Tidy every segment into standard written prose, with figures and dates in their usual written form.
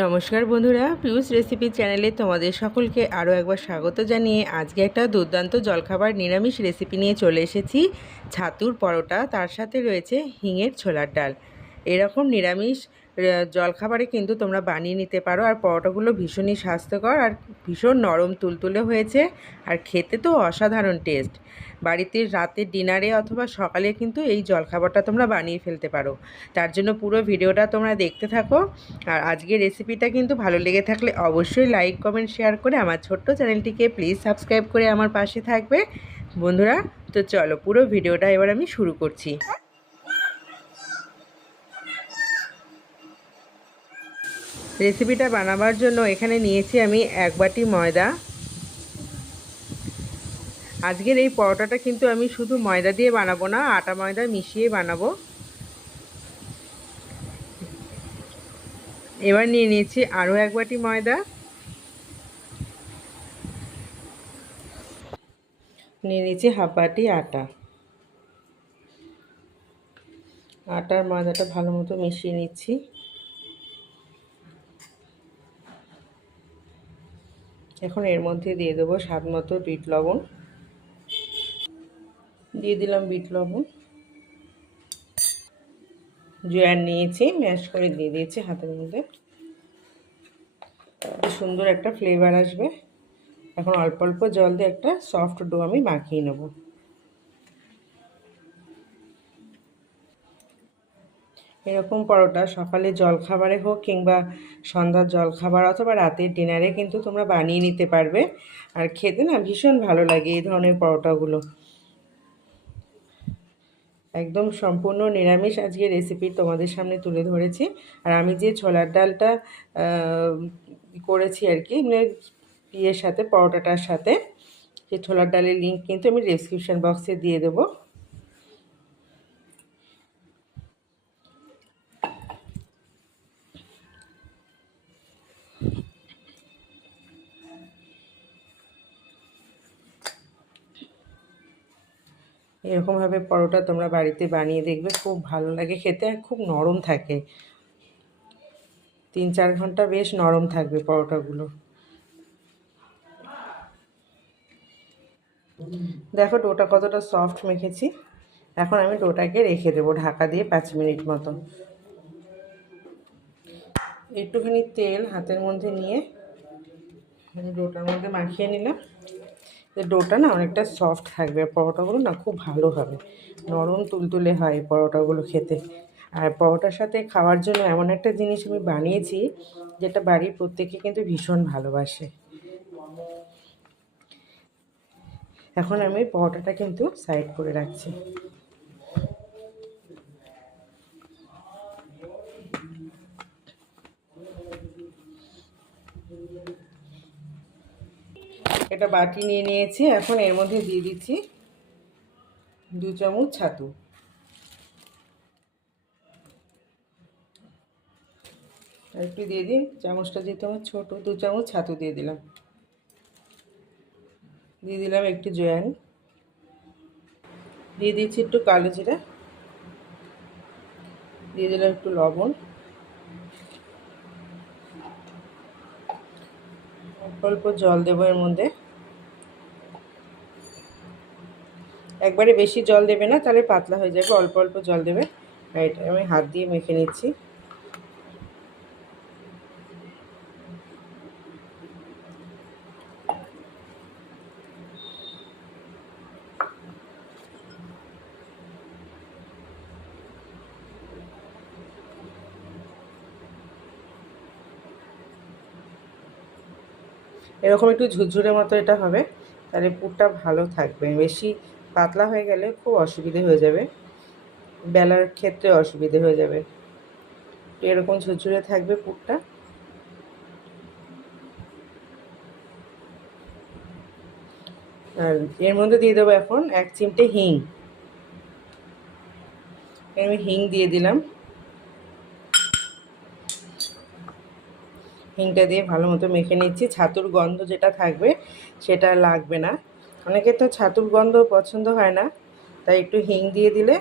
নমস্কার বন্ধুরা, পিউস রেসিপি চ্যানেলে তোমাদের সকলকে আরও একবার স্বাগত জানিয়ে আজকে একটা দুর্দান্ত জলখাবার নিরামিষ রেসিপি নিয়ে চলে এসেছি। ছাতুর পরোটা, তার সাথে রয়েছে হিঙের ছোলার ডাল। এরকম নিরামিষ জলখাবারে কিন্তু তোমরা বানিয়ে নিতে পারো। আর পরোটাগুলো ভীষণই স্বাস্থ্যকর আর ভীষণ নরম তুলতুলে হয়েছে, আর খেতে তো অসাধারণ টেস্ট। বাড়িতে রাতের ডিনারে অথবা সকালে কিন্তু এই জলখাবারটা তোমরা বানিয়ে ফেলতে পারো। তার জন্য পুরো ভিডিওটা তোমরা দেখতে থাকো। আর আজকের রেসিপিটা কিন্তু ভালো লেগে থাকলে অবশ্যই লাইক কমেন্ট শেয়ার করে আমার ছোট্ট চ্যানেলটিকে প্লিজ সাবস্ক্রাইব করে আমার পাশে থাকবে বন্ধুরা। তো চলো পুরো ভিডিওটা এবার আমি শুরু করছি। রেসিপিটা বানাবার জন্য এখানে নিয়েছি আমি 1 বাটি ময়দা। আজকের এই পরোটাটা কিন্তু আমি শুধু ময়দা দিয়ে বানাবো না, আটা ময়দা মিশিয়ে বানাবো। এবার নিয়ে নিয়েছি আরও 1 বাটি ময়দা, নিয়ে নিয়েছি হাফ বাটি আটা। আটার ময়দাটা ভালো মতো মিশিয়ে নিচ্ছি। এখন এর মধ্যে দিয়ে দেবো স্বাদ মতো বিট লবণ, দিয়ে দিলাম বিট লবণ। জোয়ান নিয়েছি, ম্যাশ করে দিয়ে দিয়েছি হাতের মধ্যে, সুন্দর একটা ফ্লেভার আসবে। এখন অল্প অল্প জল দিয়ে একটা সফট ডো আমি মাখিয়ে নেব। এরকম পরোটা সকালে জলখাবারে হোক কিংবা সন্ধ্যার জলখাবার অথবা রাতের ডিনারে কিন্তু তোমরা বানিয়ে নিতে পারবে। আর খেতে না ভীষণ ভালো লাগে এই ধরনের পরোটাগুলো। একদম সম্পূর্ণ নিরামিষ আজকে রেসিপি তোমাদের সামনে তুলে ধরেছি। আর আমি যে ছোলার ডালটা করেছি আর কি, মানে ইয়ের সাথে, পরোটাটার সাথে, সেই ছোলার ডালের লিঙ্ক কিন্তু আমি ডেসক্রিপশান বক্সে দিয়ে দেবো। এরকমভাবে পরোটা তোমরা বাড়িতে বানিয়ে দেখবে, খুব ভালো লাগে খেতে, আর খুব নরম থাকে। 3-4 ঘন্টা বেশ নরম থাকবে পরোটাগুলো। দেখো ডোটা কতটা সফট মেখেছি। এখন আমি ডোটাকে রেখে দেবো ঢাকা দিয়ে 5 মিনিট মতো। একটুখানি তেল হাতের মধ্যে নিয়ে আমি ডোটার মধ্যে মাখিয়ে নিলাম। ডোটা না অনেকটা সফট থাকবে, পরোটাগুলো না খুব ভালো হবে, নরম তুলতুলে হয় পরোটাগুলো খেতে। আর পরোটার সাথে খাওয়ার জন্য এমন একটা জিনিস আমি বানিয়েছি যেটা বাড়ির প্রত্যেকে কিন্তু ভীষণ ভালোবাসে। এখন আমি পরোটাটা কিন্তু সাইড করে রাখছি। এটা বাটি নিয়ে নিয়েছি, এখন এর মধ্যে দিয়ে দিচ্ছি 2 চামচ ছাতু। আর একটু দিয়ে দিই, চামচটা যেহেতু আমার ছোটো, 2 চামচ ছাতু দিয়ে দিলাম। দিয়ে দিলাম একটু জোয়ান, দিয়ে দিচ্ছি একটু কালো জিরা, দিয়ে দিলাম একটু লবণ, অল্প অল্প জল দেবো এর মধ্যে। একবারে বেশি জল দেবে না, তাহলে পাতলা হয়ে যাবে, অল্প অল্প জল দেবে। আর এটা আমি হাত দিয়ে মেখে নিচ্ছি। এরকম একটু ঝুরঝুরে মতো এটা হবে, তাহলে পুরটা ভালো থাকবে। বেশি পাতলা হয়ে গেলে খুব অসুবিধে হয়ে যাবে, বেলার ক্ষেত্রে অসুবিধে হয়ে যাবে। এরকম ঝুরঝুরে থাকবে পুরটা। আর এর মধ্যে দিয়ে দেবো এখন 1 চিমটে হিং। আমি হিং দিয়ে দিলাম। হিংটা দিয়ে ভালো মতো মেখে নিচ্ছি। ছাতুর গন্ধ যেটা থাকবে সেটা লাগবে না। অনেকে তো ছাতুর গন্ধ পছন্দ হয় না, তাই একটু হিং দিয়ে দিলে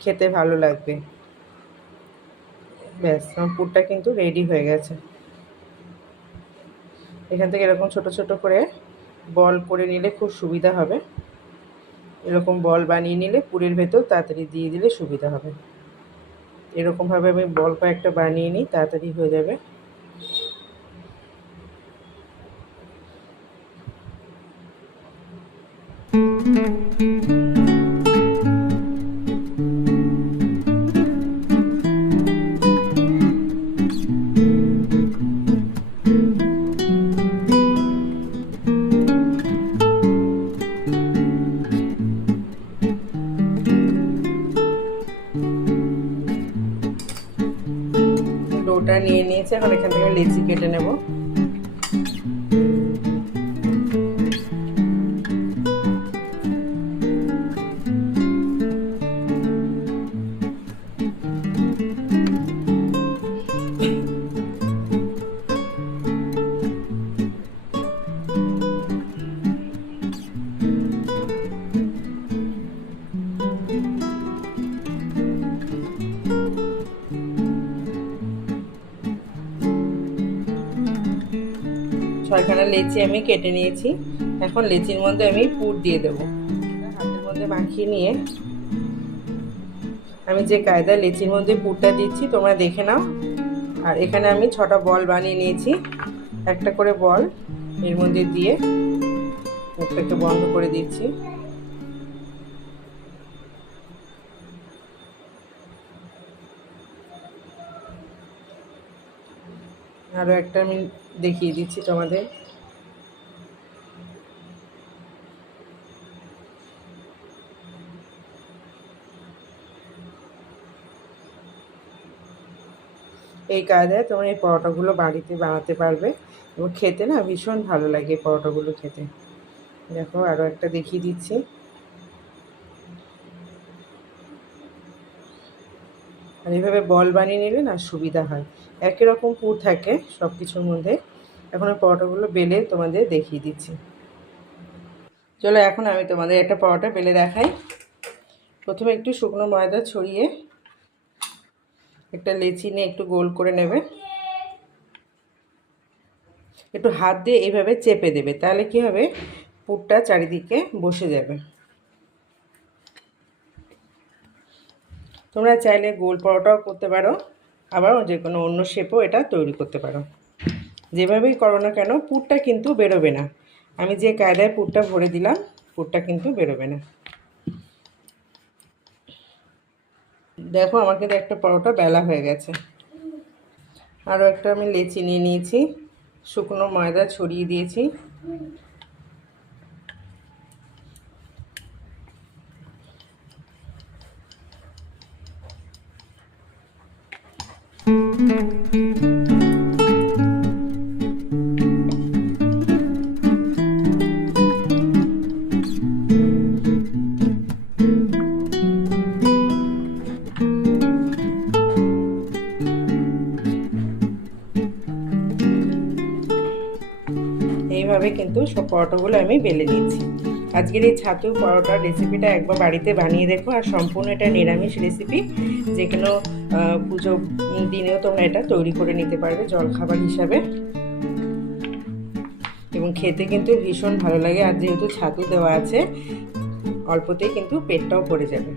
খেতে ভালো লাগবে। ব্যাস, আমার পুরটা কিন্তু রেডি হয়ে গেছে। এখান থেকে এরকম ছোট ছোট করে বল করে নিলে খুব সুবিধা হবে। এরকম বল বানিয়ে নিলে পুরের ভেতর তাড়াতাড়ি দিয়ে দিলে সুবিধা হবে। এরকমভাবে আমি বল কয়েকটা বানিয়ে নিই, তাড়াতাড়ি হয়ে যাবে। ডোটা নিয়ে নিয়েছি, এখন এখান থেকে লেচি কেটে নেব। ছয়খানা লেচি আমি কেটে নিয়েছি। এখন লেচির মধ্যে আমি পুর দিয়ে দেবো। হাতের মধ্যে মাখিয়ে নিয়ে আমি যে কায়দায় লেচির মধ্যে পুরটা দিচ্ছি তোমরা দেখে নাও। আর এখানে আমি 6টা বল বানিয়ে নিয়েছি। একটা করে বল এর মধ্যে দিয়ে মুখটাকে বন্ধ করে দিচ্ছি। আরও একটা আমি দেখিয়ে দিচ্ছি তোমাদের। এই কায়দায় তোমরা এই পরোটাগুলো বাড়িতে বানাতে পারবে এবং খেতে না ভীষণ ভালো লাগে এই পরোটাগুলো খেতে। দেখো আরও একটা দেখিয়ে দিচ্ছি। আর এইভাবে বল বানিয়ে নিলে না সুবিধা হয়, একই রকম পুর থাকে সব কিছুর মধ্যে। এখন ওই পরোটাগুলো বেলে তোমাদের দেখিয়ে দিচ্ছি। চলো এখন আমি তোমাদের একটা পরোটা বেলে দেখাই। প্রথমে একটু শুকনো ময়দা ছড়িয়ে একটা লেচি নিয়ে একটু গোল করে নেবে। একটু হাত দিয়ে এইভাবে চেপে দেবে, তাহলে কি হবে পুরটা চারিদিকে বসে যাবে। তোমরা চাইলে গোল পরোটাও করতে পারো, আবার যে কোনো অন্য শেপও এটা তৈরি করতে পারো। যেভাবেই করো না কেন পুরটা কিন্তু বেরোবে না। আমি যে কায়দায় পুরটা ভরে দিলাম পুরটা কিন্তু বেরোবে না। দেখো আমার কিন্তু একটা পরোটা বেলা হয়ে গেছে। আরও একটা আমি লেচি নিয়ে নিয়েছি, শুকনো ময়দা ছড়িয়ে দিয়েছি। এইভাবে কিন্তু সব পরোটাগুলো আমি বেলে নিচ্ছি। আজকের এই ছাতু পরোটার রেসিপিটা একবার বাড়িতে বানিয়ে দেখো। আর সম্পূর্ণ এটা নিরামিষ রেসিপি, যে কোনো পুজো দিনেও তোমরা এটা তৈরি করে নিতে পারবে জলখাবার হিসাবে, এবং খেতে কিন্তু ভীষণ ভালো লাগে। আর যেহেতু ছাতু দেওয়া আছে অল্পতেই কিন্তু পেটটাও ভরে যাবে।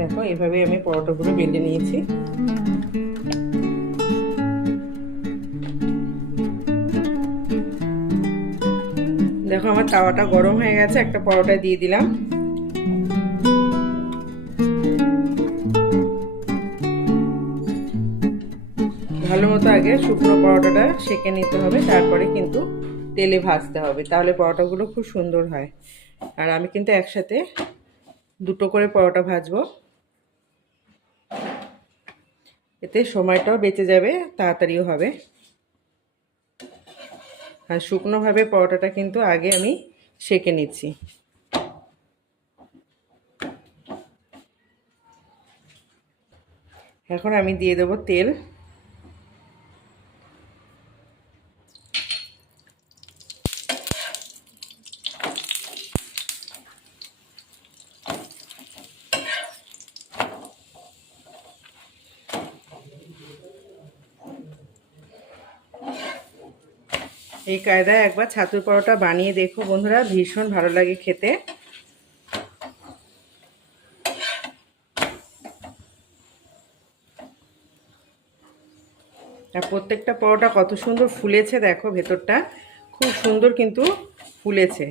দেখো এভাবে আমি পরোটাগুলো বেলে নিয়েছি। দেখো আমার তাওয়াটা গরম হয়ে গেছে, একটা পরোটা দিয়ে দিলাম। ভালো মতো আগে শুকনো পরোটাটা সেঁকে নিতে হবে, তারপরে কিন্তু তেলে ভাজতে হবে, তাহলে পরোটাগুলো খুব সুন্দর হয়। আর আমি কিন্তু একসাথে দুটো করে পরোটা ভাজবো, এতে সময়টাও বেঁচে যাবে, তাড়াতাড়িও হবে। আর শুকনোভাবে পরোটাটা কিন্তু আগে আমি সেঁকে নিচ্ছি। এখন আমি দিয়ে দেবো তেল। এই কায়দায় একবার ছাতুর পরোটা বানিয়ে দেখো বন্ধুরা, ভীষণ ভালো লাগে খেতে। আর প্রত্যেকটা পরোটা কত সুন্দর ফুলেছে দেখো, ভেতরটা খুব সুন্দর কিন্তু ফুলেছে।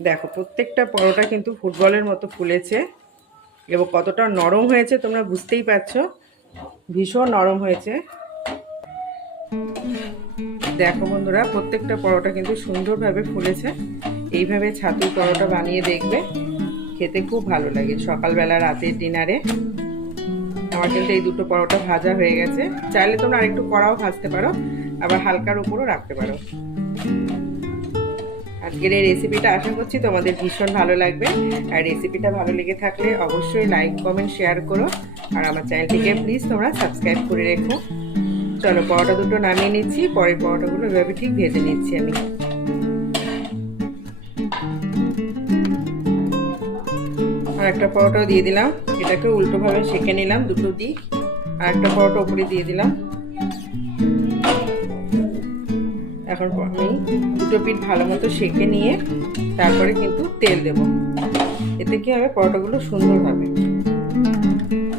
দেখো প্রত্যেকটা পরোটা কিন্তু ফুটবলের মতো ফুলেছে এবং কতটা নরম হয়েছে তোমরা বুঝতেই পারছো, ভীষণ নরম হয়েছে। দেখো বন্ধুরা, প্রত্যেকটা পরোটা কিন্তু সুন্দরভাবে ফুলেছে। এইভাবে ছাতুর পরোটা বানিয়ে দেখবে, খেতে খুব ভালো লাগে সকালবেলা, রাতের ডিনারে। আমার কিন্তু এই দুটো পরোটা ভাজা হয়ে গেছে। চাইলে তোমরা আরেকটু কড়াও ভাজতে পারো, আবার হালকার উপরও রাখতে পারো। আজকের এই রেসিপিটা আশা করছি তোমাদের ভীষণ ভালো লাগবে। আর রেসিপিটা ভালো লেগে থাকলে অবশ্যই লাইক, কমেন্ট, শেয়ার করো। আর আমার চ্যানেলটিকে প্লিজ তোমরা সাবস্ক্রাইব করে রেখো। চলো পরোটা দুটো নামিয়ে নিচ্ছি, পরের পরোটাগুলো এভাবে ঠিক ভেজে নিচ্ছি আমি। আর একটা পরোটাও দিয়ে দিলাম, এটাকে উল্টোভাবে সেঁকে নিলাম দুটো দিক। আর একটা পরোটা উপরে দিয়ে দিলাম। এখন আমি দুটো পিঠ ভালো মতো সেঁকে নিয়ে তারপরে কিন্তু তেল দেব। এতে কি হবে, পরোটাগুলো সুন্দর হবে,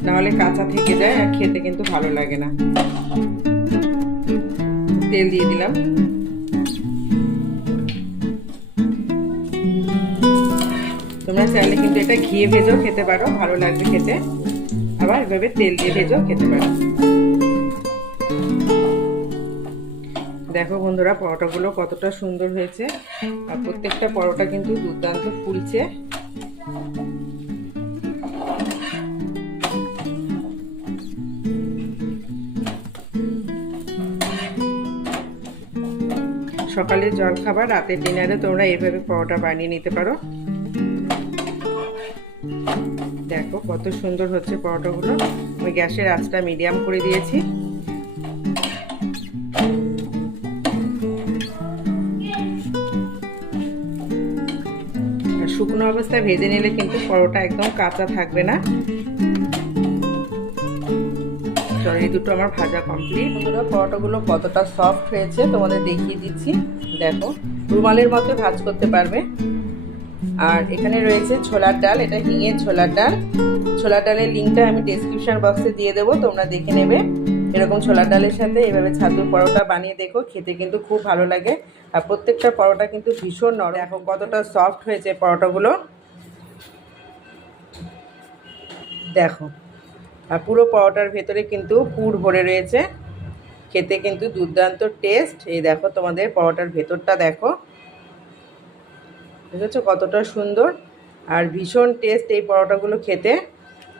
নাহলে কাঁচা থেকে যায় আর খেতে কিন্তু ভালো লাগে না। তেল দিয়ে দিলাম। তোমরা চাইলে কিন্তু এটা ঘিয়ে ভেজেও খেতে পারো, ভালো লাগবে খেতে। আবার এভাবে তেল দিয়ে ভেজেও খেতে পারো। দেখো বন্ধুরা, পরোটাগুলো কতটা সুন্দর হয়েছে। আর প্রত্যেকটা পরোটা কিন্তু দুর্দান্ত ফুলছে। সকালের জলখাবার, রাতের ডিনারে তোমরা এইভাবে পরোটা বানিয়ে নিতে পারো। দেখো কত সুন্দর হচ্ছে পরোটাগুলো। আমি গ্যাসের আঁচটা মিডিয়াম করে দিয়েছি। শুকনো অবস্থায় ভেজে নিলে কিন্তু পরোটা একদম কাঁচা থাকবে না। চলো, এই দুটো আমার ভাজা কমপ্লিট। বন্ধুরা, পরোটাগুলো কতটা সফট হয়েছে তোমাদের দেখিয়ে দিচ্ছি। দেখো, রুমালের মতো ভাজ করতে পারবে। আর এখানে রয়েছে ছোলার ডাল, এটা হিঙের ছোলার ডাল। ছোলার ডালের লিঙ্কটা আমি ডেসক্রিপশন বক্সে দিয়ে দেবো, তোমরা দেখে নেবে। এরকম ছোলার ডালের সাথে এভাবে ছাতুর পরোটা বানিয়ে দেখো, খেতে কিন্তু খুব ভালো লাগে। আর প্রত্যেকটা পরোটা কিন্তু ভীষণ নরম। দেখো কতটা সফট হয়েছে পরোটাগুলো, দেখো। আর পুরো পরোটার ভেতরে কিন্তু পুর ভরে রয়েছে, খেতে কিন্তু দুর্দান্ত টেস্ট। এই দেখো তোমাদের পরোটার ভেতরটা দেখো, দেখেছো কতটা সুন্দর। আর ভীষণ টেস্ট এই পরোটাগুলো খেতে।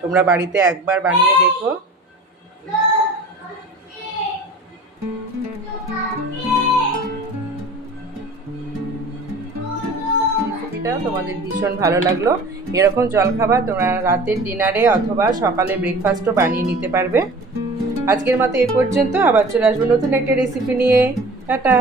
তোমরা বাড়িতে একবার বানিয়ে দেখো। রেসিপিটা তোমাদের ভীষণ ভালো লাগলো। এরকম জলখাবার তোমরা রাতের ডিনারে অথবা সকালে ব্রেকফাস্টও বানিয়ে নিতে পারবে। আজকের মতো এ পর্যন্ত, আবার চলে আসবো নতুন একটা রেসিপি নিয়ে। টাটা।